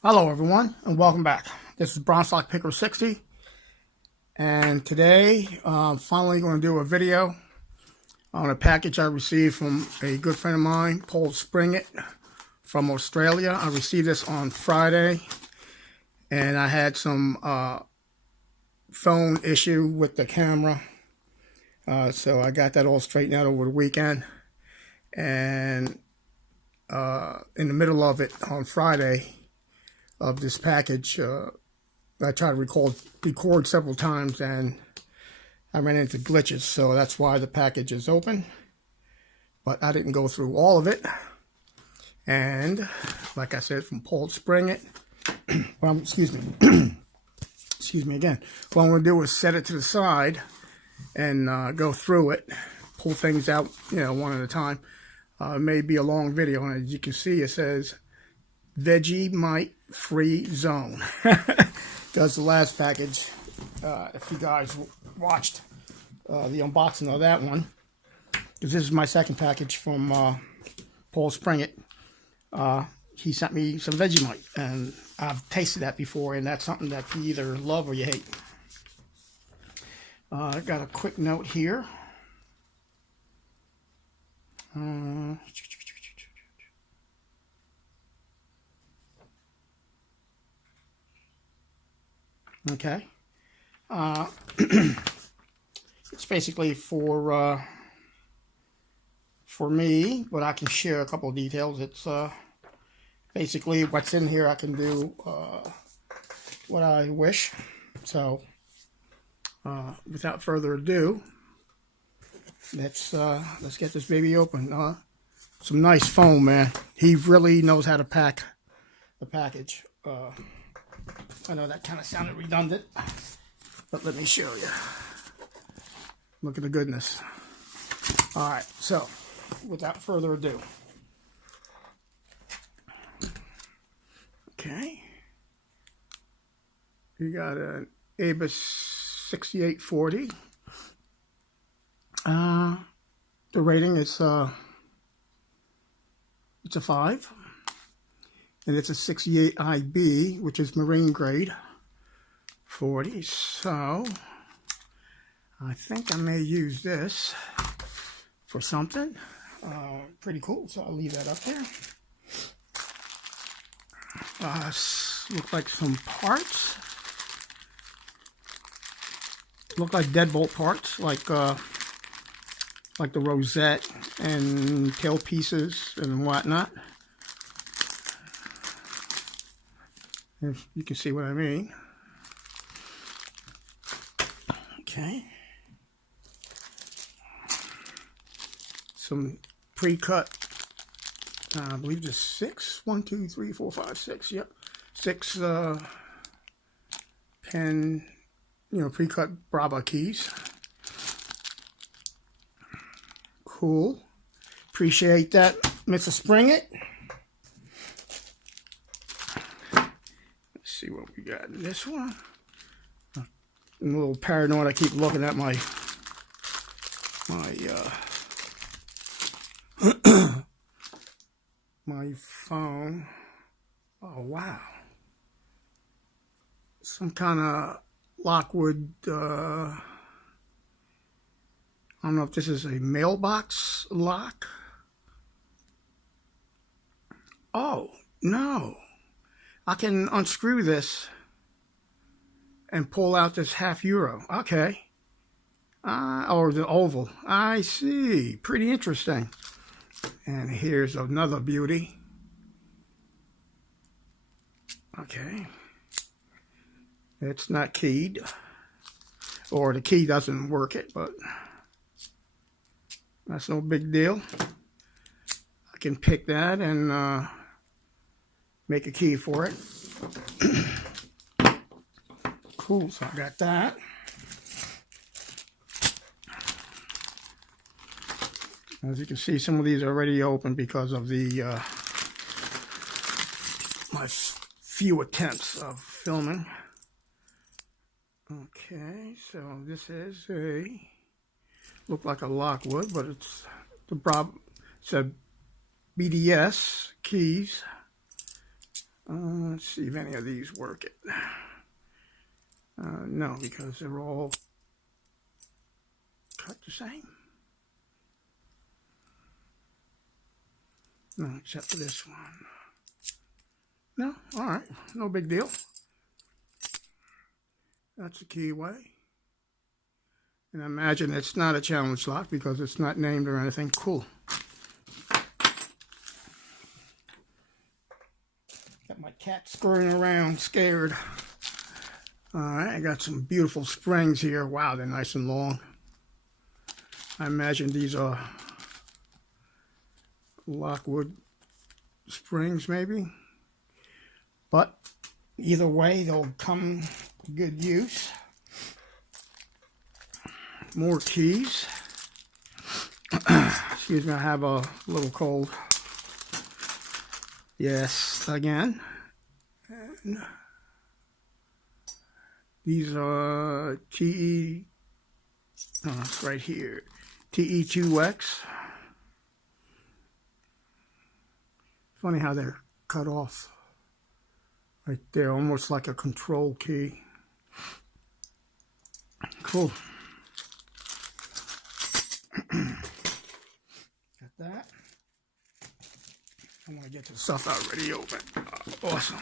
Hello everyone and welcome back. This is Bronstock Picker 60 and today I'm finally going to do a video on a package I received from a good friend of mine, Paul Springett from Australia. I received this on Friday and I had some phone issue with the camera, so I got that all straightened out over the weekend, and in the middle of it on Friday of this package, I tried to record several times and I ran into glitches, so that's why the package is open, but I didn't go through all of it. And like I said, from Paul Springett, well, excuse me excuse me again, what I'm going to do is set it to the side and go through it, pull things out, one at a time. It may be a long video, and as you can see, it says Vegemite Free Zone. That's the last package. If you guys watched the unboxing of that one, because this is my second package from Paul Springett. He sent me some Vegemite, and I've tasted that before, and that's something that you either love or you hate. I got a quick note here. Okay. It's basically for me, but I can share a couple of details. It's basically what's in here. I can do what I wish. So without further ado, let's get this baby open. Some nice foam, man. He really knows how to pack the package. I know that kind of sounded redundant, but let me show you. Look at the goodness. All right, so without further ado, okay, you got an Abus 6840. The rating is it's a 5. And it's a 68 IB, which is marine grade 40. So I think I may use this for something pretty cool. So I'll leave that up there. Look like some parts. Look like deadbolt parts, like the rosette and tail pieces and whatnot. If you can see what I mean. Okay. Some pre-cut, I believe there's 6. 1, 2, 3, 4, 5, 6. Yep. 6 pen, pre-cut Brava keys. Cool. Appreciate that, Mr. Springett. See what we got in this one. I'm a little paranoid. I keep looking at my my phone. Oh wow! Some kind of Lockwood. I don't know if this is a mailbox lock. Oh no! I can unscrew this and pull out this €0.5. Okay. Or the oval. I see. Pretty interesting. And here's another beauty. Okay. It's not keyed. Or the key doesn't work it, but that's no big deal. I can pick that and make a key for it. Cool, so I got that. As you can see, some of these are already open because of the my few attempts of filming. Okay, so this is look like a Lockwood, but it's a BDS keys. Let's see if any of these work it. No, because they're all cut the same. No, except for this one. No, all right, no big deal. That's the keyway. And I imagine it's not a challenge lock because it's not named or anything. Cool. Got my cat scurrying around, scared. All right, I got some beautiful springs here. Wow, they're nice and long. I imagine these are Lockwood springs, maybe. But either way, they'll come to good use. More keys. Excuse me, I have a little cold. Yes, again. And these are TE, it's right here, TE2X. Funny how they're cut off right there, almost like a control key. Cool. Got that. I want to get the stuff already open. Awesome.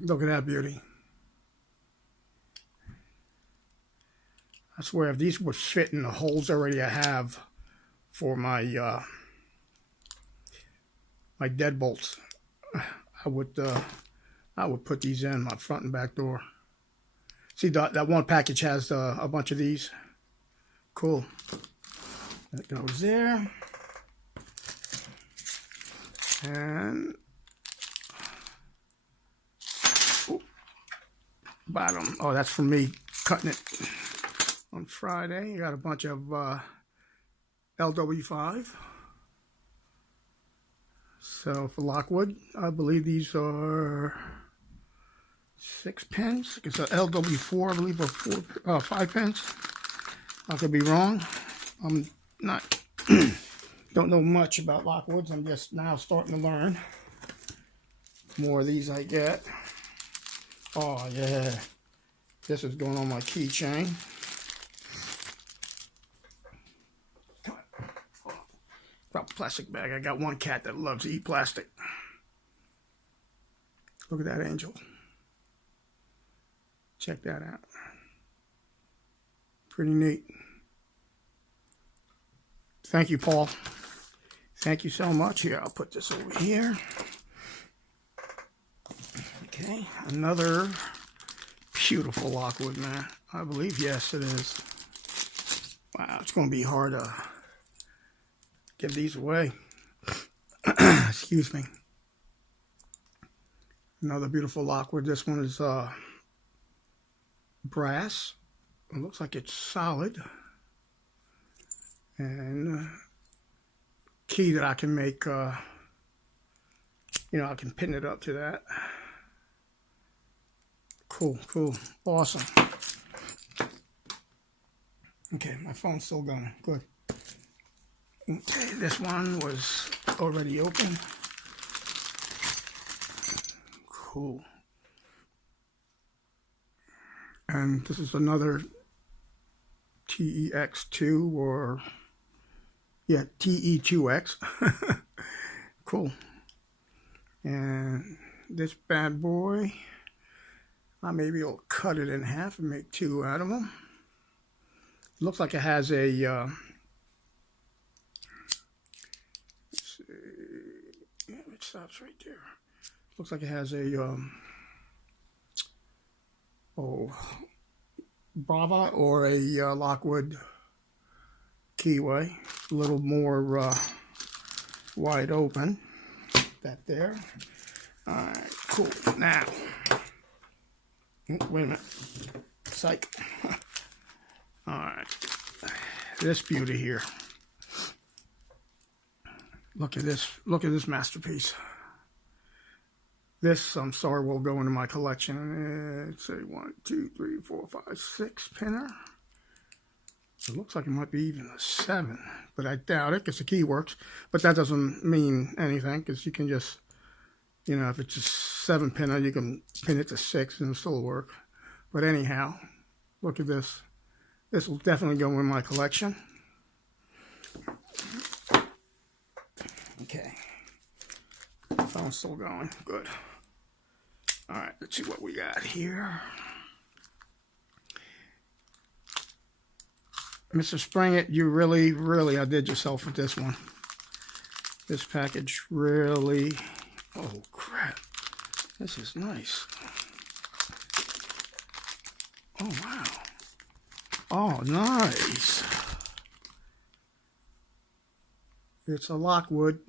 Look at that beauty. I swear, if these would fit in the holes already I have for my my deadbolts, I would put these in my front and back door. See, that one package has a bunch of these. Cool. That goes there. And bottom. Oh, that's for me cutting it on Friday. You got a bunch of LW5. So for Lockwood, I believe these are 6 pins. It's a LW4, I believe, or 5 pins. I could be wrong. I'm not, don't know much about Lockwoods. I'm just now starting to learn. More of these I get. Oh yeah, this is going on my keychain. Drop a plastic bag. I got one cat that loves to eat plastic. Look at that angel. Check that out. Pretty neat. Thank you, Paul. Thank you so much. Here, I'll put this over here. Okay, another beautiful Lockwood, man. I believe, yes, it is. Wow, it's going to be hard to give these away. Excuse me. Another beautiful Lockwood. This one is brass. It looks like it's solid. And key that I can make, you know, I can pin it up to that. Cool, cool, awesome. Okay, my phone's still going, good. Okay, this one was already open. Cool. And this is another TEX2 or, yeah, TE2X. Cool. And this bad boy, I maybe will cut it in half and make 2 out of them. It looks like it has a, let's see, yeah, it stops right there. Looks like it has a, Brava or a Lockwood keyway. A little more wide open. That there. Alright, cool. Now, oh, wait a minute. Psych. Alright. This beauty here. Look at this. Look at this masterpiece. This, I'm sorry, will go into my collection. It's a 1, 2, 3, 4, 5, 6 pinner. It looks like it might be even a 7, but I doubt it because the key works. But that doesn't mean anything because you can just, you know, if it's a 7-pinner, you can pin it to 6 and it'll still work. But anyhow, look at this. This will definitely go in my collection. Okay. The phone's still going. Good. All right, let's see what we got here. Mr. Springett, you really outdid yourself with this one. This package really, oh crap, this is nice. Oh wow, oh nice. It's a Lockwood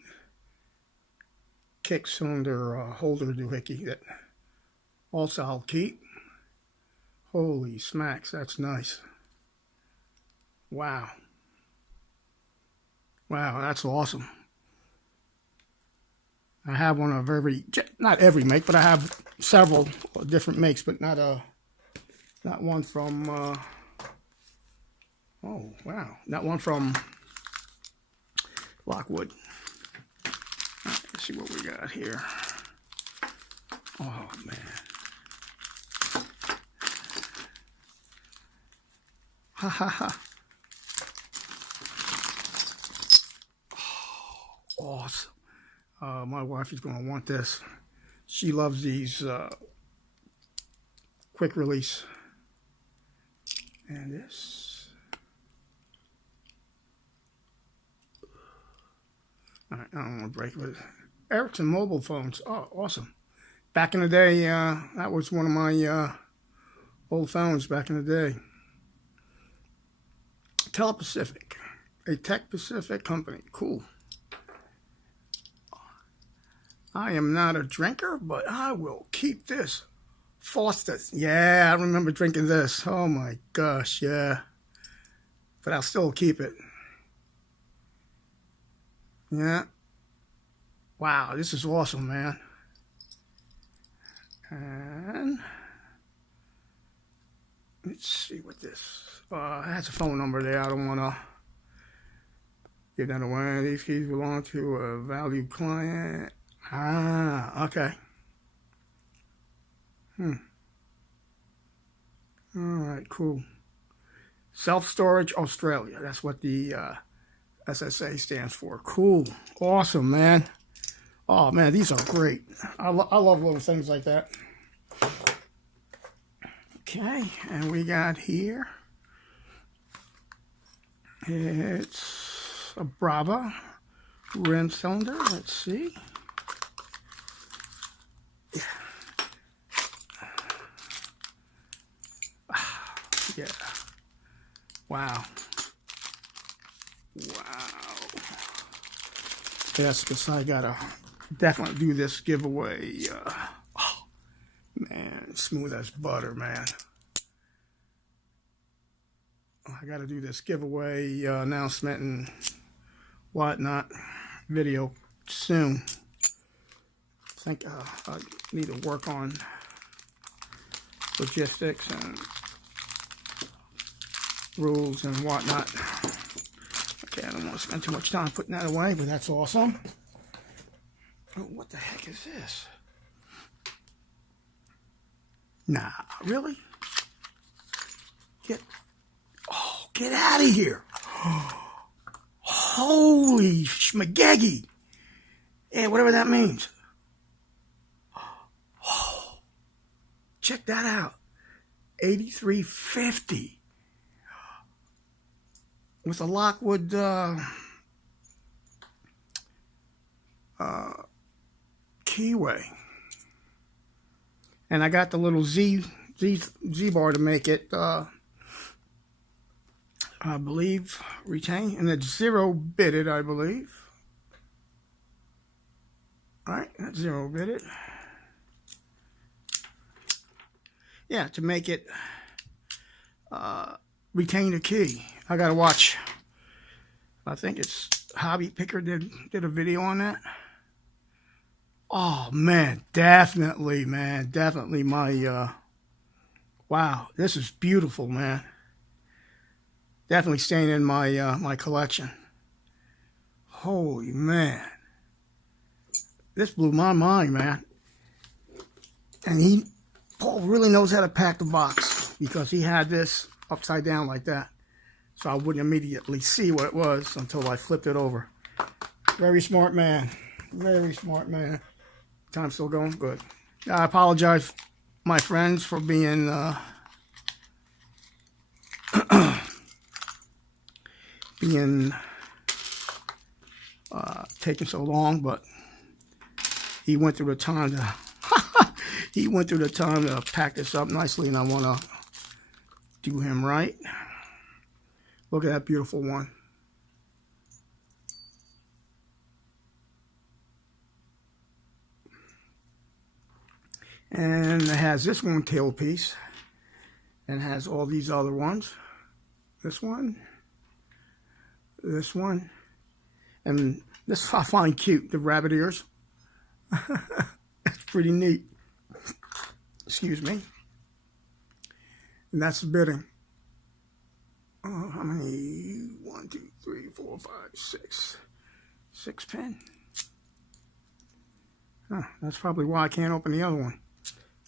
kick cylinder holder doohickey that also I'll keep. Holy smacks, that's nice. Wow. Wow, that's awesome. I have one of not every make, but I have several different makes, but not one from, oh, wow. Not one from Lockwood. All right, let's see what we got here. Oh, man. Ha, ha, ha. Awesome. My wife is going to want this. She loves these quick release. And this. All right, I don't want to break with it. Ericsson mobile phones. Oh, awesome. Back in the day, that was one of my old phones back in the day. Telepacific, a Tech Pacific company. Cool. I am not a drinker, but I will keep this. Foster's. Yeah, I remember drinking this. Oh my gosh, yeah. But I'll still keep it. Yeah. Wow, this is awesome, man. And let's see what this. It has a phone number there. I don't want to give that away. These keys belong to a valued client. Ah, okay. All right, cool. Self-Storage Australia. That's what the SSA stands for. Cool. Awesome, man. Oh, man, these are great. I love little things like that. Okay, and we got here. It's a Brava rim cylinder. Let's see. Yeah. Yeah. Wow. Wow. Yes, because I gotta definitely do this giveaway. Oh, man, smooth as butter, man. I gotta do this giveaway announcement and whatnot video soon. I think I need to work on logistics and rules and whatnot. Okay, I don't want to spend too much time putting that away, but that's awesome. Oh, what the heck is this? Nah, really? Get out of here. Holy schmageggy. Yeah, whatever that means. Oh, check that out. 8350. With a Lockwood keyway. And I got the little Z bar to make it I believe retain, and it's 0 bitted, I believe. All right, that's 0 bitted. Yeah, to make it retain the key. I gotta watch. I think it's Hobby Picker did a video on that. Oh man, definitely my wow, this is beautiful, man. definitely staying in my my collection. Holy man, this blew my mind, man. And Paul really knows how to pack the box, because he had this upside down like that, so I wouldn't immediately see what it was until I flipped it over. Very smart man. Very smart man. Time's still going? Good. I apologize, my friends, for being taking so long, but he went through the time to he went through the time to pack this up nicely, and I want to do him right. Look at that beautiful one. And it has this one tailpiece, and has all these other ones. This one, and this I find cute, the rabbit ears. That's pretty neat. Excuse me. And that's the bidding. How many? 1, 2, 3, 4, 5, 6. 6 pin. Huh, that's probably why I can't open the other one.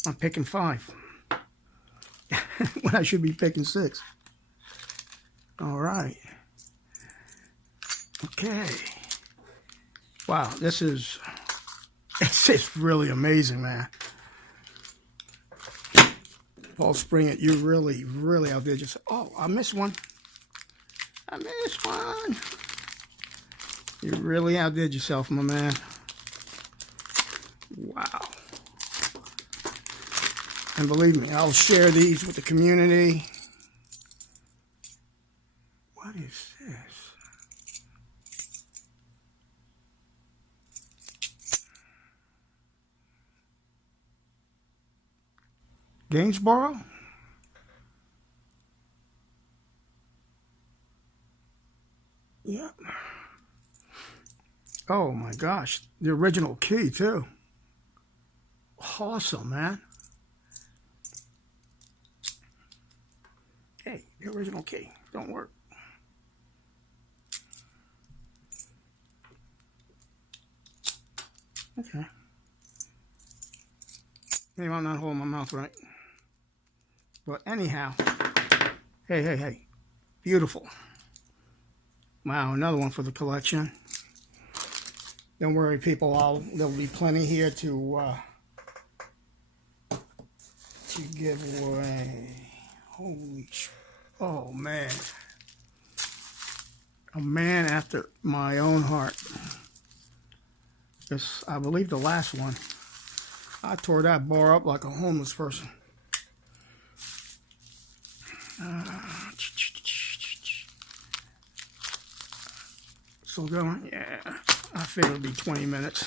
I'm picking 5. When I should be picking 6. All right. Okay. Wow, this is really amazing, man. Paul Springett, you really outdid yourself. Oh, I missed one. You really outdid yourself, my man. Wow. And believe me, I'll share these with the community. What is this? Gainsborough? Yep. Oh my gosh, the original key too. Awesome, man. Hey, the original key don't work. Okay. Maybe I'm not holding my mouth right. But anyhow, hey. Beautiful. Wow, another one for the collection. Don't worry, people. There'll be plenty here to give away. Holy oh man. A man after my own heart. This, I believe, the last one. I tore that bar up like a homeless person. Still going? Yeah. I figured it'd be 20 minutes.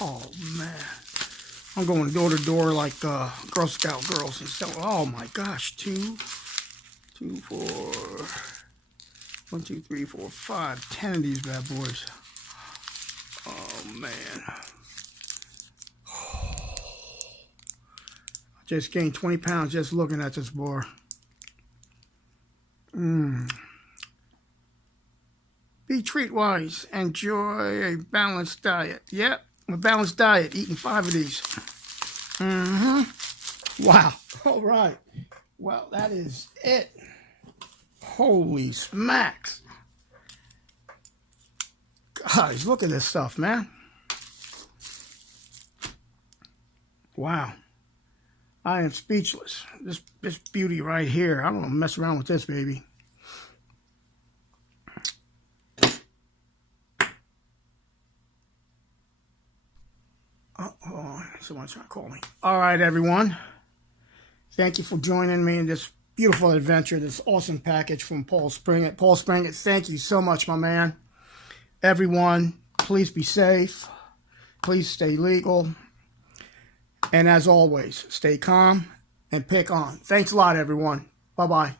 Oh, man. I'm going door to door like Girl Scout girls and stuff. Oh, my gosh. 2, 4, 1, 2, 3, 4, 5, 10 of these bad boys. Oh, man. I just gained 20 pounds just looking at this bar. Be treat-wise. Enjoy a balanced diet. Yep, a balanced diet. Eating 5 of these. Wow. All right. Well, that is it. Holy smacks. Guys, look at this stuff, man. Wow. I am speechless. This beauty right here. I don't want to mess around with this, baby. Oh, someone's trying to call me. All right, everyone. Thank you for joining me in this beautiful adventure, this awesome package from Paul Springett. Paul Springett, thank you so much, my man. Everyone, please be safe. Please stay legal. And as always, stay calm and pick on. Thanks a lot, everyone. Bye-bye.